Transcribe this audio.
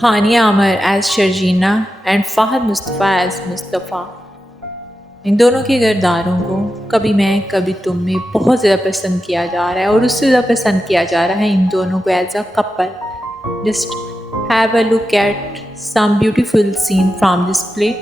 हानिया आमर as Sharjeena and Fahadh Mustafa as Mustafa. इन दोनों के किरदारों को कभी मैं कभी तुम में बहुत ज़्यादा पसंद किया जा रहा है और उससे ज़्यादा पसंद किया जा रहा है इन दोनों को as a couple. Just have a look at some beautiful scene from this play.